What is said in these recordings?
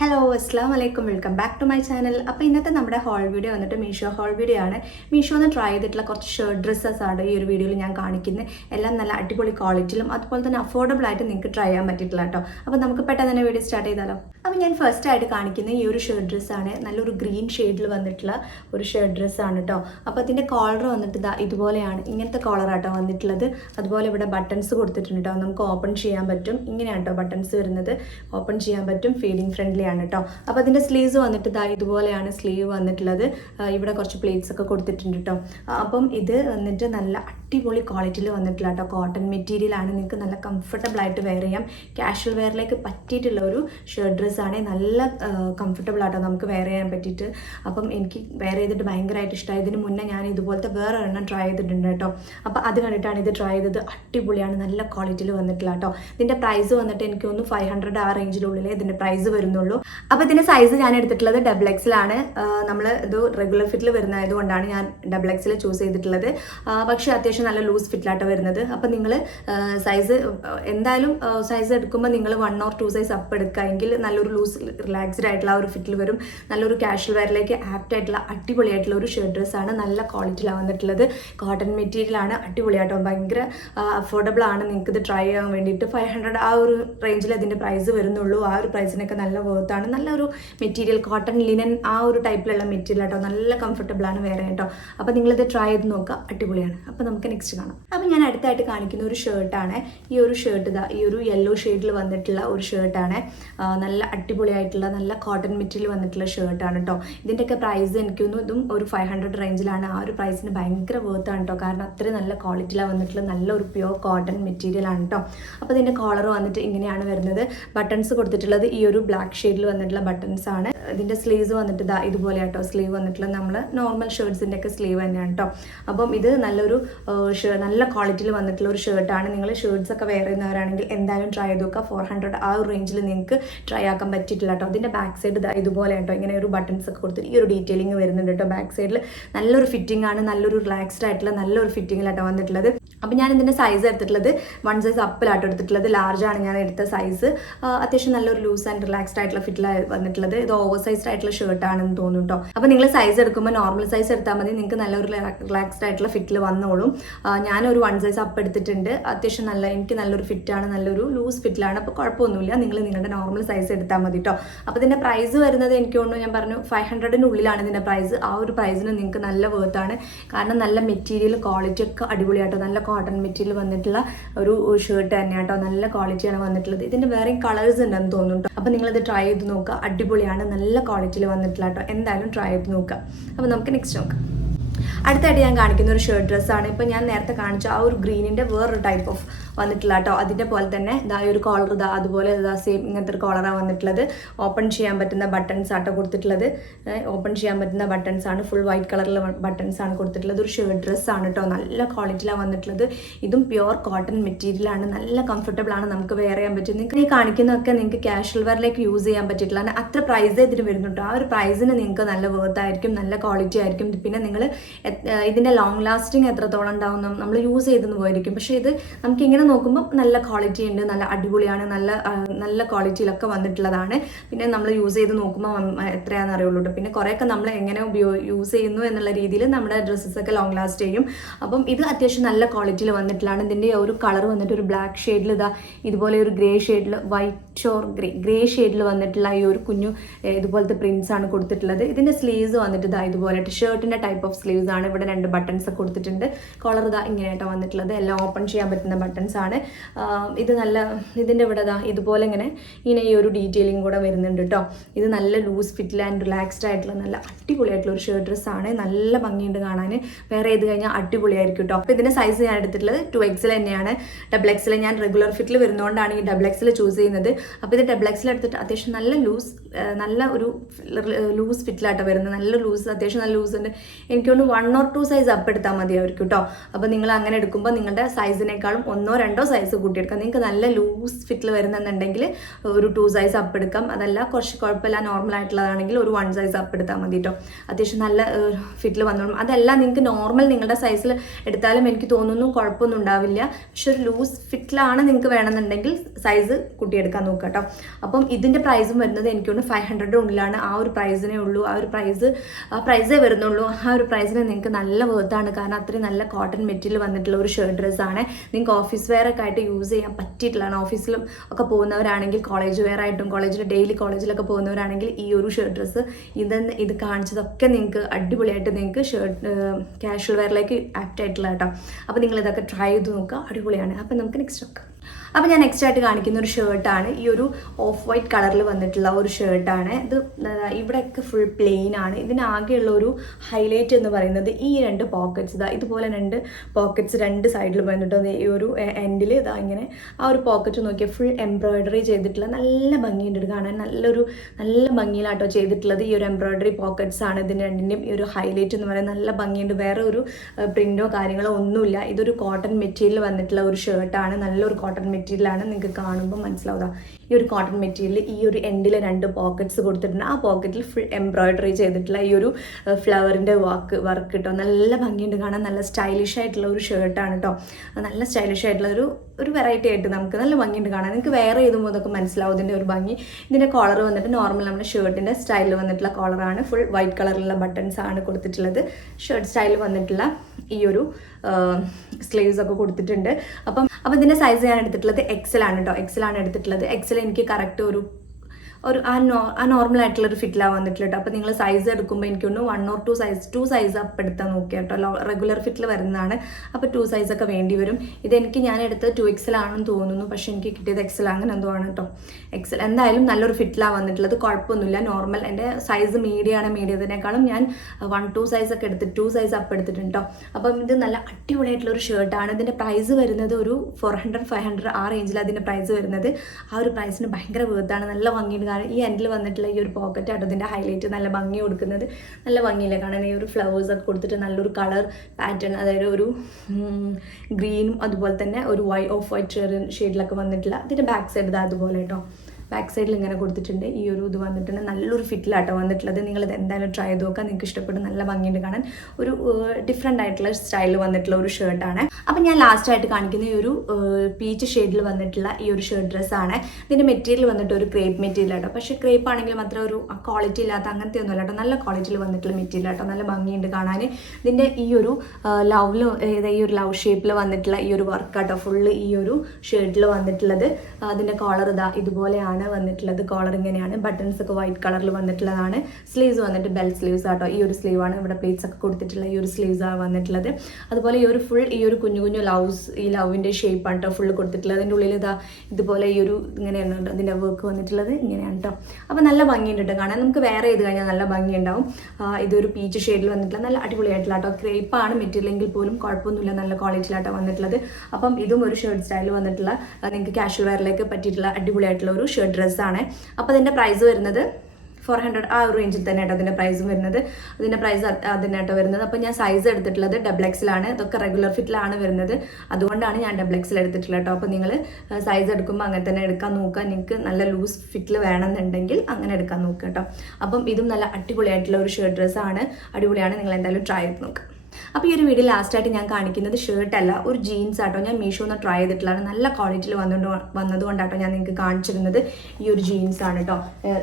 Hello അസ്സാം വലൈക്കും welcome back to my channel. അപ്പോൾ ഇന്നത്തെ നമ്മുടെ ഹോൾ വീഡിയോ വന്നിട്ട് മീഷോ ഹോൾ വീഡിയോ ആണ്. മീഷോന്ന് ട്രൈ ചെയ്തിട്ടുള്ള കുറച്ച് ഷർട്ട് ഡ്രസ്സസ് ആണ് ഈ ഒരു വീഡിയോയിൽ ഞാൻ കാണിക്കുന്നത്. എല്ലാം നല്ല അടിപൊളി ക്വാളിറ്റിയിലും അതുപോലെ തന്നെ അഫോർഡബിൾ ആയിട്ട് നിങ്ങൾക്ക് ട്രൈ ചെയ്യാൻ പറ്റിയിട്ടില്ല കേട്ടോ. അപ്പോൾ നമുക്ക് പെട്ടെന്ന് തന്നെ വീഡിയോ സ്റ്റാർട്ട് ചെയ്താലോ. അപ്പോൾ ഞാൻ ഫസ്റ്റ് ആയിട്ട് കാണിക്കുന്ന ഈ ഒരു ഷർട്ട് ഡ്രസ്സാണ്. നല്ലൊരു ഗ്രീൻ ഷെയ്ഡിൽ വന്നിട്ടുള്ള ഒരു ഷർട്ട് ഡ്രസ്സാണ് കേട്ടോ. അപ്പോൾ അതിൻ്റെ കോളർ വന്നിട്ട് ഇതുപോലെയാണ്, ഇങ്ങനത്തെ കോളറാട്ടോ വന്നിട്ടുള്ളത്. അതുപോലെ ഇവിടെ ബട്ടൺസ് കൊടുത്തിട്ടുണ്ട് കേട്ടോ, നമുക്ക് ഓപ്പൺ ചെയ്യാൻ പറ്റും. ഇങ്ങനെയാണ് കേട്ടോ ബട്ടൺസ് വരുന്നത്, ഓപ്പൺ ചെയ്യാൻ പറ്റും. ഫീഡിങ് ഫ്രണ്ട്ലി ആണ് കേട്ടോ. അപ്പോൾ അതിൻ്റെ സ്ലീവ്സ് വന്നിട്ട് ഇതുപോലെയാണ് സ്ലീവ് വന്നിട്ടുള്ളത്. ഇവിടെ കുറച്ച് പ്ലേറ്റ്സ് ഒക്കെ കൊടുത്തിട്ടുണ്ട് കേട്ടോ. അപ്പം ഇത് വന്നിട്ട് നല്ല അടിപൊളി ക്വാളിറ്റിയിൽ വന്നിട്ടുള്ള കേട്ടോ. കോട്ടൺ മെറ്റീരിയലാണ്, നിങ്ങൾക്ക് നല്ല കംഫർട്ടബിൾ ആയിട്ട് വെയർ ചെയ്യാം. കാഷ്വൽ വെയറിലേക്ക് പറ്റിയിട്ടുള്ള ഒരു ഷർട്ട് ഡ്രസ്സാണ്. നല്ല കംഫർട്ടബിൾ ആട്ടോ നമുക്ക് വെയർ ചെയ്യാൻ പറ്റിയിട്ട്. അപ്പം എനിക്ക് വെയർ ചെയ്തിട്ട് ഭയങ്കരമായിട്ട് ഇഷ്ടമായി. ഇതിന് മുന്നേ ഞാൻ ഇതുപോലത്തെ വേറെ എണ്ണം ട്രൈ ചെയ്തിട്ടുണ്ട് കേട്ടോ. അപ്പോൾ അത് കണ്ടിട്ടാണ് ഇത് ട്രൈ ചെയ്തത്. അടിപൊളിയാണ്, നല്ല ക്വാളിറ്റിയിൽ വന്നിട്ടുള്ള കേട്ടോ. ഇതിൻ്റെ പ്രൈസ് വന്നിട്ട് എനിക്ക് തോന്നുന്നു 500 ആ റേഞ്ചിനുള്ളിൽ ഇതിൻ്റെ പ്രൈസ് വരുന്നുള്ളൂ. അപ്പോൾ ഇതിൻ്റെ സൈസ് ഞാൻ എടുത്തിട്ടുള്ളത് XXL ആണ്. നമ്മൾ ഇത് റെഗുലർ ഫിറ്റിൽ വരുന്നതായതുകൊണ്ടാണ് ഞാൻ XXL ചൂസ് ചെയ്തിട്ടുള്ളത്. പക്ഷേ അത്യാവശ്യം നല്ല ലൂസ് ഫിറ്റിലാട്ടോ വരുന്നത്. അപ്പോൾ നിങ്ങൾ സൈസ് എന്തായാലും സൈസ് എടുക്കുമ്പോൾ നിങ്ങൾ 1 or 2 സൈസ് അപ്പ് എടുക്കുക, എങ്കിൽ നല്ലൊരു ലൂസ് റിലാക്സ്ഡ് ആയിട്ടുള്ള ആ ഒരു ഫിറ്റിൽ വരും. നല്ലൊരു കാഷ്വൽ വെയറിലേക്ക് ആപ്റ്റ് ആയിട്ടുള്ള അടിപൊളിയായിട്ടുള്ള ഒരു ഷർട്ട് ഡ്രസ്സാണ്. നല്ല ക്വാളിറ്റിയിലാണ് വന്നിട്ടുള്ളത്. കോട്ടൺ മെറ്റീരിയലാണ്, അടിപൊളിയാട്ടോ, ഭയങ്കര അഫോർഡബിൾ ആണ്. നിങ്ങൾക്ക് ഇത് ട്രൈ ചെയ്യാൻ വേണ്ടിയിട്ട് 500 ആ ഒരു റേഞ്ചിൽ അതിൻ്റെ പ്രൈസ് വരുന്നുള്ളൂ. ആ ഒരു പ്രൈസിനൊക്കെ നല്ല വർത്താണ്. നല്ലൊരു മെറ്റീരിയൽ, കോട്ടൺ ലിനൻ ആ ഒരു ടൈപ്പിലുള്ള മെറ്റീരിയൽ ആട്ടോ. നല്ല കംഫർട്ടബിൾ ആണ് വേറെ കേട്ടോ. അപ്പോൾ നിങ്ങളിത് ട്രൈ ചെയ്ത് നോക്കുക, അടിപൊളിയാണ്. അപ്പോൾ നമുക്ക് നെക്സ്റ്റ് കാണാം. അപ്പോൾ ഞാൻ അടുത്തായിട്ട് കാണിക്കുന്ന ഒരു ഷർട്ടാണ്. ഈ ഒരു ഷർട്ട് ഈ ഒരു യെല്ലോ ഷെയ്ഡിൽ വന്നിട്ടുള്ള ഒരു ഷർട്ടാണ്. നല്ല അടിപൊളിയായിട്ടുള്ള നല്ല കോട്ടൺ മെറ്റീരിയൽ വന്നിട്ടുള്ള ഷർട്ടാണ് കേട്ടോ. ഇതിൻ്റെയൊക്കെ പ്രൈസ് എനിക്കൊന്നും ഇതും ഒരു 500 റേഞ്ചിലാണ്. ആ ഒരു പ്രൈസിന് ഭയങ്കര വർത്താണ് കേട്ടോ. കാരണം അത്രയും നല്ല ക്വാളിറ്റിയിലാണ് വന്നിട്ടുള്ള നല്ലൊരു പ്യുവർ കോട്ടൺ മെറ്റീരിയൽ ആണ് കേട്ടോ. അപ്പോൾ ഇതിൻ്റെ കോളർ വന്നിട്ട് ഇങ്ങനെയാണ് വരുന്നത്. ബട്ടൺസ് കൊടുത്തിട്ടുള്ളത് ഈ ഒരു ബ്ലാക്ക് ഷെയ്ഡിൽ വന്നിട്ടുള്ള ബട്ടൺസ് ആണ്. ഇതിൻ്റെ സ്ലീവ്സ് വന്നിട്ട് ഇതുപോലെ കേട്ടോ. സ്ലീവ് വന്നിട്ടുള്ള നമ്മൾ നോർമൽ ഷർട്ട്സിൻ്റെ ഒക്കെ സ്ലീവ് തന്നെയാണ് കേട്ടോ. അപ്പം ഇത് നല്ലൊരു നല്ല ക്വാളിറ്റിയിൽ വന്നിട്ടുള്ള ഒരു ഷർട്ടാണ്. നിങ്ങൾ ഷർട്ട്സ് ഒക്കെ വെയർ ചെയ്യുന്നവരാണെങ്കിൽ എന്തായാലും ട്രൈ ചെയ്ത് നോക്കുക. 400 ആ ഒരു റേഞ്ചിൽ നിങ്ങൾക്ക് ട്രൈ ആക്കാൻ പറ്റിയിട്ടില്ല കേട്ടോ. ഇതിൻ്റെ ബാക്ക് സൈഡ് ഇതുപോലെ കേട്ടോ, ഇങ്ങനെ ഒരു ബട്ടൺസ് ഒക്കെ കൊടുത്തിട്ട് ഈ ഒരു ഡീറ്റെയിലിംഗ് വരുന്നുണ്ട് കേട്ടോ. ബാക്ക് സൈഡിൽ നല്ലൊരു ഫിറ്റിംഗ് ആണ്, നല്ലൊരു റിലാക്സ്ഡ് ആയിട്ടുള്ള നല്ലൊരു ഫിറ്റിങ്ങിലാട്ടോ വന്നിട്ടുള്ളത്. അപ്പോൾ ഞാൻ ഇതിൻ്റെ സൈസ് എടുത്തിട്ടുള്ളത് 1 സൈസ് അപ്പിലാട്ടോ എടുത്തിട്ടുള്ളത്. ലാർജ് ആണ് ഞാൻ എടുത്ത സൈസ്. അത്യാവശ്യം നല്ലൊരു ലൂസ് ആൻഡ് റിലാക്സ്ഡ് ആയിട്ടുള്ള ഫിറ്റിലാണ് വന്നിട്ടുള്ളത്. ഇത് ഓവർ സൈസ്ഡ് ആയിട്ടുള്ള ഷർട്ടാണെന്ന് തോന്നും കേട്ടോ. അപ്പോൾ നിങ്ങൾ സൈസ് എടുക്കുമ്പോൾ നോർമൽ സൈസ് എടുത്താൽ മതി, നിങ്ങൾക്ക് നല്ലൊരു റിലാക്സ്ഡ് ആയിട്ടുള്ള ഫിറ്റിൽ വന്നോളും. ഞാനൊരു 1 സൈസ് അപ്പ് എടുത്തിട്ടുണ്ട്. അത്യാവശ്യം എനിക്ക് നല്ലൊരു ഫിറ്റാണ്, നല്ലൊരു ലൂസ് ഫിറ്റിലാണ്. അപ്പോൾ കുഴപ്പമൊന്നുമില്ല, നിങ്ങൾ നിങ്ങളുടെ നോർമൽ സൈസ് എടുത്താൽ മതി കേട്ടോ. അപ്പോൾ ഇതിൻ്റെ പ്രൈസ് വരുന്നത് എനിക്ക് തോന്നുന്നു, ഞാൻ പറഞ്ഞു 500-നുള്ളിലാണ് ഇതിൻ്റെ പ്രൈസ്. ആ ഒരു പ്രൈസിന് നിങ്ങൾക്ക് നല്ല വർത്താണ്. കാരണം നല്ല മെറ്റീരിയൽ ക്വാളിറ്റി ഒക്കെ അടിപൊളിയാട്ടോ. നല്ല കോട്ടൺ മെറ്റീരിയൽ വന്നിട്ടുള്ള ഒരു ഷർട്ട് തന്നെയാട്ടോ. നല്ല ക്വാളിറ്റിയാണ് വന്നിട്ടുള്ളത്. ഇതിൻ്റെ വേറെയും കളേഴ്സ് ഉണ്ടെന്ന് തോന്നുന്നുണ്ടോ. അപ്പോൾ നിങ്ങളിത് ട്രൈ ചെയ്ത് നോക്കുക, അടിപൊളിയാണ്, നല്ല ക്വാളിറ്റിയിൽ വന്നിട്ടില്ല കേട്ടോ. എന്തായാലും ട്രൈ ചെയ്ത് നോക്കുക. അപ്പോൾ നമുക്ക് നെക്സ്റ്റ് നോക്കാം. അടുത്തായിട്ട് ഞാൻ കാണിക്കുന്ന ഒരു ഷർട്ട് ഡ്രസ്സാണ്. ഇപ്പോൾ ഞാൻ നേരത്തെ കാണിച്ച ആ ഒരു ഗ്രീനിൻ്റെ വേറൊരു ടൈപ്പ് ഓഫ് വന്നിട്ടില്ല കേട്ടോ. അതിൻ്റെ പോലെ തന്നെ ഒരു കോളർ അതുപോലെ സെയിം ഇങ്ങനത്തെ ഒരു കോളറാണ് വന്നിട്ടുള്ളത്. ഓപ്പൺ ചെയ്യാൻ പറ്റുന്ന ബട്ടൺസ് ആട്ടോ കൊടുത്തിട്ടുള്ളത്. ഓപ്പൺ ചെയ്യാൻ പറ്റുന്ന ബട്ടൺസ് ആണ്, ഫുൾ വൈറ്റ് കളറിലെ ബട്ടൺസ് ആണ് കൊടുത്തിട്ടുള്ളത്. ഒരു ഷർട്ട് ഡ്രസ്സാണ് കേട്ടോ. നല്ല ക്വാളിറ്റിയിലാണ് വന്നിട്ടുള്ളത്. ഇതും പ്യുവർ കോട്ടൺ മെറ്റീരിയലാണ്, നല്ല കംഫർട്ടബിൾ ആണ്, നമുക്ക് വെയർ ചെയ്യാൻ പറ്റും. നിങ്ങൾക്ക് ഈ കാണിക്കുന്നതൊക്കെ നിങ്ങൾക്ക് കാഷ്വൽ വെയറിലേക്ക് യൂസ് ചെയ്യാൻ പറ്റിയിട്ടില്ല. അത്ര പ്രൈസ് ഇതിന് വരുന്നുണ്ട്. ആ ഒരു പ്രൈസിന് നിങ്ങൾക്ക് നല്ല വർത്തായിരിക്കും, നല്ല ക്വാളിറ്റി ആയിരിക്കും. പിന്നെ നിങ്ങൾ ഇതിൻ്റെ ലോങ് ലാസ്റ്റിങ് എത്രത്തോളം ഉണ്ടാവും നമ്മൾ യൂസ് ചെയ്തെന്ന് പോയിരിക്കും. പക്ഷേ ഇത് നമുക്ക് ഇങ്ങനെ നോക്കുമ്പോൾ നല്ല ക്വാളിറ്റി ഉണ്ട്, നല്ല അടിപൊളിയാണ്, നല്ല ക്വാളിറ്റിയിലൊക്കെ വന്നിട്ടുള്ളതാണ്. പിന്നെ നമ്മൾ യൂസ് ചെയ്ത് നോക്കുമ്പോൾ എത്രയാണെന്ന് അറിയുള്ളൂ കേട്ടോ. പിന്നെ കുറേയൊക്കെ നമ്മൾ എങ്ങനെ യൂസ് ചെയ്യുന്നു എന്നുള്ള രീതിയിൽ നമ്മുടെ ഡ്രസ്സസൊക്കെ ലോങ് ലാസ്റ്റ് ചെയ്യും. അപ്പം ഇത് അത്യാവശ്യം നല്ല ക്വാളിറ്റിയിൽ വന്നിട്ടുള്ളതാണ്. ഇതിൻ്റെ ഒരു കളർ വന്നിട്ട് ഒരു ബ്ലാക്ക് ഷെയ്ഡിൽ ഇതുപോലെ ഒരു ഗ്രേ ഷെയ്ഡിൽ, വൈറ്റ് ഓർ ഗ്രേ ഷെയ്ഡിൽ വന്നിട്ടുള്ള ഈ ഒരു കുഞ്ഞു ഇതുപോലത്തെ പ്രിൻസ് ആണ് കൊടുത്തിട്ടുള്ളത്. ഇതിൻ്റെ സ്ലീവ്സ് വന്നിട്ട് ഇതുപോലെ ഷർട്ടിൻ്റെ ടൈപ്പ് ഓഫ് സ്ലീവ്സ് ആണ്. ഇവിടെ 2 ബട്ടൺസ് ഒക്കെ കൊടുത്തിട്ടുണ്ട്. കോളർ ഇങ്ങനെയായിട്ടാണ് വന്നിട്ടുള്ളത്. എല്ലാം ഓപ്പൺ ചെയ്യാൻ പറ്റുന്ന ബട്ടൺസ് ആണ്. ഇത് ഇതിൻ്റെ ഇവിടെ ഇതുപോലെ ഇങ്ങനെ ഈ ഒരു ഡീറ്റെയിലിംഗ് കൂടെ വരുന്നുണ്ട് കേട്ടോ. ഇത് നല്ല ലൂസ് ഫിറ്റിൽ ആൻഡ് റിലാക്സ്ഡ് ആയിട്ടുള്ള നല്ല അടിപൊളിയായിട്ടുള്ള ഒരു ഷർട്ട് ഡ്രസ്സാണ്. നല്ല ഭംഗിയുണ്ട് കാണാൻ. വേറെ ചെയ്ത് കഴിഞ്ഞാൽ അടിപൊളിയായിരിക്കും കേട്ടോ. അപ്പോൾ ഇതിൻ്റെ സൈസ് ഞാൻ എടുത്തിട്ടുള്ളത് 2XL തന്നെയാണ്. XXL ഞാൻ റെഗുലർ ഫിറ്റിൽ വരുന്നതുകൊണ്ടാണ് ഈ XXL ചൂസ് ചെയ്യുന്നത്. അപ്പോൾ ഇത് XXL എടുത്തിട്ട് അത്യാവശ്യം നല്ല ഒരു ലൂസ് ഫിറ്റിലാട്ടോ വരുന്നത്. നല്ല ലൂസ്, അത്യാവശ്യം നല്ല ലൂസ് ഉണ്ട്. എനിക്കൊന്ന് 1 or 2 സൈസ് അപ്പ് എടുത്താൽ മതിയായിരിക്കും കേട്ടോ. അപ്പോൾ നിങ്ങൾ അങ്ങനെ എടുക്കുമ്പോൾ നിങ്ങളുടെ സൈസിനേക്കാളും 1 or 2 സൈസ് കൂട്ടിയെടുക്കാം. നിങ്ങൾക്ക് നല്ല ലൂസ് ഫിറ്റിൽ വരുന്നുണ്ടെങ്കിൽ ഒരു 2 സൈസ് അപ്പ് എടുക്കാം. അതല്ല കുറച്ച് കുഴപ്പമില്ല നോർമൽ ആയിട്ടുള്ളതാണെങ്കിൽ ഒരു 1 സൈസ് അപ്പ് എടുത്താൽ മതി കേട്ടോ. അത്യാവശ്യം നല്ല ഫിറ്റിൽ വന്നോളും. അതല്ല നിങ്ങൾക്ക് നോർമൽ നിങ്ങളുടെ സൈസിൽ എടുത്താലും എനിക്ക് തോന്നുന്നു കുഴപ്പമൊന്നും ഉണ്ടാവില്ല. പക്ഷെ ഒരു ലൂസ് ഫിറ്റിലാണ് നിങ്ങൾക്ക് വേണമെന്നുണ്ടെങ്കിൽ സൈസ് കൂട്ടിയെടുക്കാൻ നോക്കുക കേട്ടോ. അപ്പം ഇതിൻ്റെ പ്രൈസും വരുന്നത് എനിക്ക് തോന്നുന്നു 500 ഉള്ളിലാണ്. ആ ഒരു പ്രൈസിനേ ഉള്ളൂ. ആ പ്രൈസേ വരുന്നുള്ളൂ. ആ ഒരു പ്രൈസിന് നിങ്ങൾക്ക് നല്ല വേർത്താണ്. കാരണം അത്രയും നല്ല കോട്ടൺ മെറ്റീരിയൽ വന്നിട്ടുള്ള ഒരു ഷർട്ട് ഡ്രസ്സാണ്. നിങ്ങൾക്ക് ഓഫീസ് വെയർ ഒക്കെ ആയിട്ട് യൂസ് ചെയ്യാൻ പറ്റിയിട്ടുള്ളതാണ്. ഓഫീസിലും ഒക്കെ പോകുന്നവരാണെങ്കിൽ കോളേജ് വെയർ ആയിട്ടും ഡെയിലി കോളേജിലൊക്കെ പോകുന്നവരാണെങ്കിൽ ഈ ഒരു ഷർട്ട് ഡ്രസ്സ് ഇത് കാണിച്ചതൊക്കെ നിങ്ങൾക്ക് അടിപൊളിയായിട്ട് നിങ്ങൾക്ക് കാഷ്വൽ വെയറിലേക്ക് ആപ്റ്റ് ആയിട്ടുള്ള കേട്ടോ. അപ്പോൾ നിങ്ങളിതൊക്കെ ട്രൈ ചെയ്ത് നോക്കുക, അടിപൊളിയാണ്. അപ്പോൾ നമുക്ക് നെക്സ്റ്റ് നോക്കാം. അപ്പോൾ ഞാൻ നെക്സ്റ്റ് ആയിട്ട് കാണിക്കുന്ന ഒരു ഷർട്ടാണ്. ഈ ഒരു ഓഫ് വൈറ്റ് കളറിൽ വന്നിട്ടുള്ള ഒരു ഷർട്ടാണ്. ഇത് ഇവിടെയൊക്കെ ഫുൾ പ്ലെയിൻ ആണ്. ഇതിനാകെയുള്ള ഒരു ഹൈലൈറ്റ് എന്ന് പറയുന്നത് ഈ 2 പോക്കറ്റ്സ് ഇതുപോലെ 2 പോക്കറ്റ്സ് 2 സൈഡിൽ വന്നിട്ട് ഈ ഒരു എൻഡിൽ ഇങ്ങനെ ആ ഒരു പോക്കറ്റ് നോക്കിയാൽ ഫുൾ എംബ്രോയിഡറി ചെയ്തിട്ടുള്ള നല്ല ഭംഗിയുണ്ട് കാണാൻ. നല്ല ഭംഗിയിലാട്ടോ ചെയ്തിട്ടുള്ളത്. ഈ ഒരു എംബ്രോയിഡറി പോക്കറ്റ്സ് ആണ് ഇതിന് രണ്ടിൻ്റെയും ഈ ഒരു ഹൈലൈറ്റ് എന്ന് പറയുന്നത്. നല്ല ഭംഗിയുണ്ട്. വേറെ ഒരു പ്രിന്റോ കാര്യങ്ങളോ ഒന്നുമില്ല. ഇതൊരു കോട്ടൺ മെറ്റീരിയൽ വന്നിട്ടുള്ള ഒരു ഷർട്ടാണ്. നല്ലൊരു കോട്ടൺ മെറ്റീരിയലാണ്. നിങ്ങൾക്ക് കാണുമ്പോൾ മനസ്സിലാവുക. ഈ ഒരു കോട്ടൺ മെറ്റീരിയൽ ഈ ഒരു എൻഡിൽ 2 പോക്കറ്റ്സ് കൊടുത്തിട്ടുണ്ട്. ആ പോക്കറ്റിൽ ഫുൾ എംബ്രോയിഡറി ചെയ്തിട്ടുള്ള ഈ ഒരു ഫ്ലവറിൻ്റെ വർക്ക് കേട്ടോ. നല്ല ഭംഗിയുണ്ട് കാണാൻ. നല്ല സ്റ്റൈലിഷ് ആയിട്ടുള്ള ഒരു ഷർട്ടാണ് കേട്ടോ. നല്ല സ്റ്റൈലിഷ് ആയിട്ടുള്ള ഒരു വെറൈറ്റി ആയിട്ട് നമുക്ക് നല്ല ഭംഗിയുണ്ട് കാണാൻ. നിങ്ങൾക്ക് വേറെ ഏതുമ്പോൾ ഇതൊക്കെ മനസ്സിലാവും ഇതിൻ്റെ ഒരു ഭംഗി. ഇതിൻ്റെ കോളർ വന്നിട്ട് നോർമൽ നമ്മുടെ ഷർട്ടിൻ്റെ സ്റ്റൈലിൽ വന്നിട്ടുള്ള കോളറാണ്. ഫുൾ വൈറ്റ് കളറിലുള്ള ബട്ടൺസ് ആണ് കൊടുത്തിട്ടുള്ളത്. ഷർട്ട് സ്റ്റൈലിൽ വന്നിട്ടുള്ള ഈ ഒരു സ്ലീവ്സ് ഒക്കെ കൊടുത്തിട്ടുണ്ട്. അപ്പം ഇതിൻ്റെ സൈസ് ഞാൻ എടുത്തിട്ടുള്ളത് XL ആണ് കേട്ടോ. XL ആണ് എടുത്തിട്ടുള്ളത്. XL എനിക്ക് കറക്റ്റ് ഒരു നോർമൽ ആയിട്ടുള്ളൊരു ഫിറ്റിലാണ് വന്നിട്ടുള്ളത്. അപ്പോൾ നിങ്ങൾ സൈസ് എടുക്കുമ്പോൾ എനിക്കൊന്ന് 1 or 2 സൈസ് അപ്പ് എടുത്താൽ നോക്കിയാൽ കേട്ടോ. റെഗുലർ ഫിറ്റിൽ വരുന്നതാണ്. അപ്പോൾ 2 സൈസൊക്കെ വേണ്ടി വരും. ഞാൻ എടുത്തത് 2XL ആണെന്ന് തോന്നുന്നു. പക്ഷേ എനിക്ക് കിട്ടിയത് XL അങ്ങനെ എന്തോ ആണ് കേട്ടോ. XL എന്തായാലും നല്ലൊരു ഫിറ്റിലാണ് വന്നിട്ടുള്ളത്. കുഴപ്പമൊന്നുമില്ല. നോർമൽ എൻ്റെ സൈസ് മീഡിയമാണ്. മീഡിയത്തിനേക്കാളും ഞാൻ 1-2 സൈസൊക്കെ എടുത്ത് 2 സൈസ് അപ്പ് എടുത്തിട്ടുണ്ട് കേട്ടോ. അപ്പം ഇത് നല്ല അടിപൊളിയായിട്ടുള്ളൊരു ഷർട്ടാണ്. ഇതിൻ്റെ പ്രൈസ് വരുന്നത് ഒരു 400-500 ആ റേഞ്ചിൽ അതിൻ്റെ പ്രൈസ് വരുന്നത്. ആ ഒരു പ്രൈസിന് ഭയങ്കര വേർത്താണ്. നല്ല ഭംഗിയുണ്ട്. ഈ എൻഡിൽ വന്നിട്ടുള്ള ഈ ഒരു പോക്കറ്റ് ആട്ടോ ഇതിൻ്റെ ഹൈലൈറ്റ്. നല്ല ഭംഗി കൊടുക്കുന്നത്. നല്ല ഭംഗിയില്ല കാണാൻ. ഈ ഒരു ഫ്ലവേഴ്സ് ഒക്കെ കൊടുത്തിട്ട് നല്ലൊരു കളർ പാറ്റേൺ, അതായത് ഒരു ഗ്രീനും അതുപോലെ തന്നെ ഒരു ഓഫ് വൈറ്റ് ഷെയ്ഡിലൊക്കെ വന്നിട്ടുള്ള. ഇതിൻ്റെ ബാക്ക് സൈഡ് അതുപോലെ കേട്ടോ. ബാക്ക് സൈഡിൽ ഇങ്ങനെ കൊടുത്തിട്ടുണ്ട്. ഈ ഒരു ഇത് വന്നിട്ടുണ്ട്. നല്ലൊരു ഫിറ്റിലാട്ടോ വന്നിട്ടുള്ളത്. നിങ്ങളിത് എന്തായാലും ട്രൈ ചെയ്ത് നോക്കാം. നിങ്ങൾക്ക് ഇഷ്ടപ്പെടും. നല്ല ഭംഗിയുണ്ട് കാണാൻ. ഒരു ഡിഫറെൻ്റ് ആയിട്ടുള്ള സ്റ്റൈലിൽ വന്നിട്ടുള്ള ഒരു ഷർട്ടാണ്. അപ്പം ഞാൻ ലാസ്റ്റായിട്ട് കാണിക്കുന്ന ഈ ഒരു പീച്ച് ഷെയ്ഡിൽ വന്നിട്ടുള്ള ഈ ഒരു ഷർട്ട് ഡ്രസ്സാണ്. ഇതിൻ്റെ മെറ്റീരിയൽ വന്നിട്ട് ഒരു ക്രേപ്പ് മെറ്റീരിയൽ ആട്ടോ. പക്ഷേ ക്രേപ്പ് ആണെങ്കിലും അത്ര ഒരു ക്വാളിറ്റി ഇല്ലാത്ത അങ്ങനത്തെ ഒന്നും അല്ലാട്ടോ. നല്ല ക്വാളിറ്റിയിൽ വന്നിട്ടുള്ള മെറ്റീരിയൽ ആട്ടോ. നല്ല ഭംഗിയുണ്ട് കാണാൻ. ഇതിൻ്റെ ഈ ഒരു ഈ ഒരു ലവ് ഷേപ്പിൽ വന്നിട്ടുള്ള ഈ ഒരു വർക്കാട്ടോ ഫുള്ള് ഈ ഒരു ഷർട്ടിൽ വന്നിട്ടുള്ളത്. അതിൻ്റെ കോളർ ഇതുപോലെയാണ് വന്നിട്ടുള്ളത്. കോളർ ഇങ്ങനെയാണ്. ബട്ടൺസ് ഒക്കെ വൈറ്റ് കളറിൽ വന്നിട്ടുള്ളതാണ്. സ്ലീവ്സ് വന്നിട്ട് ബെൽ സ്ലീവ്സ് ആട്ടോ. ഈ ഒരു സ്ലീവാണ്. ഇവിടെ പ്ലേറ്റ്സ് ഒക്കെ കൊടുത്തിട്ടുള്ള ഈ ഒരു സ്ലീവ്സ് ആണ് വന്നിട്ടുള്ളത്. അതുപോലെ ഈ ഒരു ഫുൾ ഈ ഒരു കുഞ്ഞു ലവ്സ്, ഈ ലവിൻ്റെ ഷേപ്പാണ് കേട്ടോ ഫുള്ള് കൊടുത്തിട്ടുള്ളത്. അതിൻ്റെ ഉള്ളിൽ ഇതുപോലെ ഈ ഒരു ഇങ്ങനെയാണ് അതിൻ്റെ വർക്ക് വന്നിട്ടുള്ളത്. ഇങ്ങനെയാണ് കേട്ടോ. അപ്പോൾ നല്ല ഭംഗിയുണ്ട് കേട്ടോ കാണാൻ. നമുക്ക് വേറെ ചെയ്ത് കഴിഞ്ഞാൽ നല്ല ഭംഗി ഉണ്ടാവും. ഇതൊരു പീച്ച് ഷെയ്ഡിൽ വന്നിട്ടുള്ള നല്ല അടിപൊളിയായിട്ടുള്ള കേട്ടോ. ക്രേപ്പാണ് മെറ്റീരിയൽ എങ്കിൽ പോലും കുഴപ്പമൊന്നുമില്ല. നല്ല ക്വാളിറ്റിയിലാട്ടോ വന്നിട്ടുള്ളത്. അപ്പം ഇതും ഒരു ഷർട്ട് സ്റ്റൈലിൽ വന്നിട്ടുള്ള നിങ്ങൾക്ക് കാഷ്വൽ വെയറിലേക്ക് പറ്റിയിട്ടുള്ള അടിപൊളിയായിട്ടുള്ള ഒരു ഷർട്ട് ഡ്രസ്സാണ്. അപ്പോൾ അതിൻ്റെ പ്രൈസ് വരുന്നത് 400 ആ ഒരു റേഞ്ചിൽ തന്നെ ആട്ടോ അതിൻ്റെ പ്രൈസും വരുന്നത്. അതിൻ്റെ പ്രൈസ് അതിനാട്ടോ വരുന്നത്. അപ്പോൾ ഞാൻ സൈസ് എടുത്തിട്ടുള്ളത് XXL ആണ്. ഇതൊക്കെ റെഗുലർ ഫിറ്റിലാണ് വരുന്നത്. അതുകൊണ്ടാണ് ഞാൻ XXL എടുത്തിട്ടുള്ളത് കേട്ടോ. അപ്പോൾ നിങ്ങൾ സൈസ് എടുക്കുമ്പോൾ അങ്ങനെ തന്നെ എടുക്കാൻ നോക്കുക. നിങ്ങൾക്ക് നല്ല ലൂസ് ഫിറ്റിൽ വേണമെന്നുണ്ടെങ്കിൽ അങ്ങനെ എടുക്കാൻ നോക്കുക കേട്ടോ. അപ്പം ഇതും നല്ല അടിപൊളിയായിട്ടുള്ള ഒരു ഷർട്ട് ഡ്രസ്സാണ്. അടിപൊളിയാണ്. നിങ്ങൾ എന്തായാലും ട്രൈ ചെയ്ത് നോക്കുക. അപ്പോൾ ഈ ഒരു വീഡിയോ ലാസ്റ്റായിട്ട് ഞാൻ കാണിക്കുന്നത് ഷർട്ടല്ല, ഒരു ജീൻസ് ആട്ടോ. ഞാൻ മീഷോന്ന് ട്രൈ ചെയ്തിട്ടുള്ളതാണ്. നല്ല ക്വാളിറ്റിയിൽ വന്നതുകൊണ്ടാട്ടോ ഞാൻ നിങ്ങൾക്ക് കാണിച്ചിരുന്നത്. ഈ ഒരു ജീൻസ് ആണ് കേട്ടോ.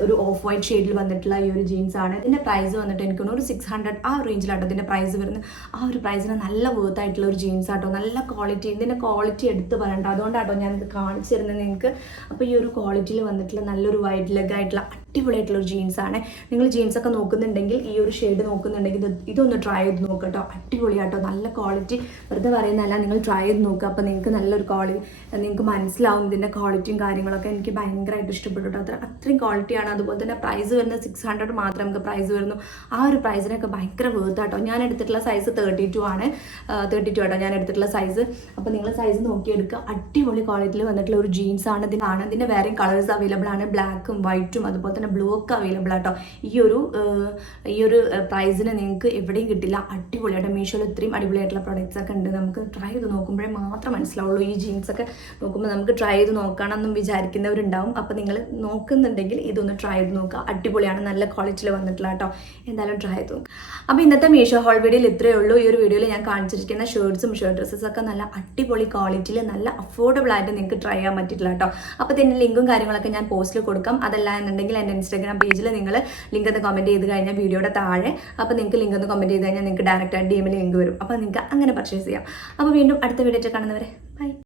ഒരു ഓഫ് വൈറ്റ് ഷെയ്ഡിൽ വന്നിട്ടുള്ള ഈ ഒരു ജീൻസ് ആണ്. ഇതിൻ്റെ പ്രൈസ് വന്നിട്ട് എനിക്ക് ഒരു 600 ആ റേഞ്ചിലാട്ടോ ഇതിൻ്റെ പ്രൈസ് വരുന്നത്. ആ ഒരു പ്രൈസിന് നല്ല വേർത്ത് ആയിട്ടുള്ള ഒരു ജീൻസ് ആട്ടോ. നല്ല ക്വാളിറ്റി. ഇതിൻ്റെ ക്വാളിറ്റി എടുത്ത് പറയണ്ട. അതുകൊണ്ടാട്ടോ ഞാനിത് കാണിച്ചു തരുന്നത് നിങ്ങൾക്ക്. അപ്പോൾ ഈ ഒരു ക്വാളിറ്റിയിൽ വന്നിട്ടുള്ള നല്ലൊരു വൈറ്റ് ലെഗ് ആയിട്ടുള്ള അടിപൊളിയായിട്ടുള്ള ഒരു ജീൻസാണ്. നിങ്ങൾ ജീൻസൊക്കെ നോക്കുന്നുണ്ടെങ്കിൽ, ഈ ഒരു ഷെയ്ഡ് നോക്കുന്നുണ്ടെങ്കിൽ ഇതൊന്ന് ട്രൈ ചെയ്ത് നോക്കുക കേട്ടോ. അടിപൊളിയാട്ടോ. നല്ല ക്വാളിറ്റി. വെറുതെ പറയുന്നതല്ല, നിങ്ങൾ ട്രൈ ചെയ്ത് നോക്കുക. അപ്പോൾ നിങ്ങൾക്ക് നല്ലൊരു നിങ്ങൾക്ക് മനസ്സിലാവും ഇതിൻ്റെ ക്വാളിറ്റിയും കാര്യങ്ങളൊക്കെ. എനിക്ക് ഭയങ്കരമായിട്ട് ഇഷ്ടപ്പെട്ടു കേട്ടോ. അത്രയും ക്വാളിറ്റിയാണ്. അതുപോലെ തന്നെ പ്രൈസ് വരുന്നത് 600 മാത്രം നമുക്ക് പ്രൈസ് വരുന്നു. ആ ഒരു പ്രൈസിനൊക്കെ ഭയങ്കര വേർത്ത് കേട്ടോ. ഞാൻ എടുത്തിട്ടുള്ള സൈസ് 32 ആണ്. 32 കേട്ടോ ഞാൻ എടുത്തിട്ടുള്ള സൈസ്. അപ്പോൾ നിങ്ങൾ സൈസ് നോക്കിയെടുക്കുക. അടിപൊളി ക്വാളിറ്റിയിൽ വന്നിട്ടുള്ള ഒരു ജീൻസ് ആണ്. ഇതിൻ്റെ വേറെയും കളേഴ്സ് അവൈലബിൾ ആണ്. ബ്ലാക്കും വൈറ്റും അതുപോലെ തന്നെ ബ്ലൂ ഒക്കെ അവൈലബിൾ ആട്ടോ. ഈ ഒരു പ്രൈസിന് നിങ്ങൾക്ക് എവിടെയും കിട്ടില്ല. അടിപൊളിയായിട്ട് മീഷോയിൽ ഇത്രയും അടിപൊളിയായിട്ടുള്ള പ്രൊഡക്ട്സ് ഒക്കെ ഉണ്ട്. നമുക്ക് ട്രൈ ചെയ്ത് നോക്കുമ്പോഴേ മാത്രം മനസ്സിലാവുള്ളൂ. ഈ ജീൻസൊക്കെ നോക്കുമ്പോൾ നമുക്ക് ട്രൈ ചെയ്ത് നോക്കണം എന്നും വിചാരിക്കുന്നവരുണ്ടാവും. അപ്പോൾ നിങ്ങൾ നോക്കുന്നുണ്ടെങ്കിൽ ഇതൊന്ന് ട്രൈ ചെയ്ത് നോക്കുക. അടിപൊളിയാണ്, നല്ല ക്വാളിറ്റിയിൽ വന്നിട്ടുള്ള കേട്ടോ. എന്തായാലും ട്രൈ ചെയ്ത് നോക്കുക. അപ്പോൾ ഇന്നത്തെ മീഷോ ഹോൾ വീഡിയോയിൽ ഇത്രയേ ഉള്ളൂ. ഈ ഒരു വീഡിയോയിൽ ഞാൻ കാണിച്ചിരിക്കുന്ന ഷർട്ട്സും ഷർട്ട് ഡ്രസ്സസൊക്കെ നല്ല അടിപൊളി ക്വാളിറ്റിയിൽ നല്ല അഫോർഡബിൾ ആയിട്ട് നിങ്ങൾക്ക് ട്രൈ ചെയ്യാൻ പറ്റിയിട്ടില്ല കേട്ടോ. അപ്പോൾ ഇതിൻ്റെ ലിങ്കും കാര്യങ്ങളൊക്കെ ഞാൻ പോസ്റ്റിൽ കൊടുക്കാം. അതല്ല എന്നുണ്ടെങ്കിൽ എൻ്റെ ഇൻസ്റ്റാഗ്രാം പേജിൽ നിങ്ങൾ ലിങ്ക് ഒന്ന് കമൻറ്റ് ചെയ്ത് കഴിഞ്ഞാൽ വീഡിയോയുടെ താഴെ അപ്പോൾ നിങ്ങൾക്ക് ലിങ്ക് ഒന്ന് കമൻറ്റ് ചെയ്ത് കഴിഞ്ഞാൽ നിങ്ങൾക്ക് ഡയറക്റ്റ് DM ലിങ്ക് വരും. അപ്പോൾ നിങ്ങൾക്ക് അങ്ങനെ പർച്ചേസ് ചെയ്യാം. അപ്പോൾ വീണ്ടും അടുത്ത വീഡിയോ കാണുന്നവരെ ബൈ.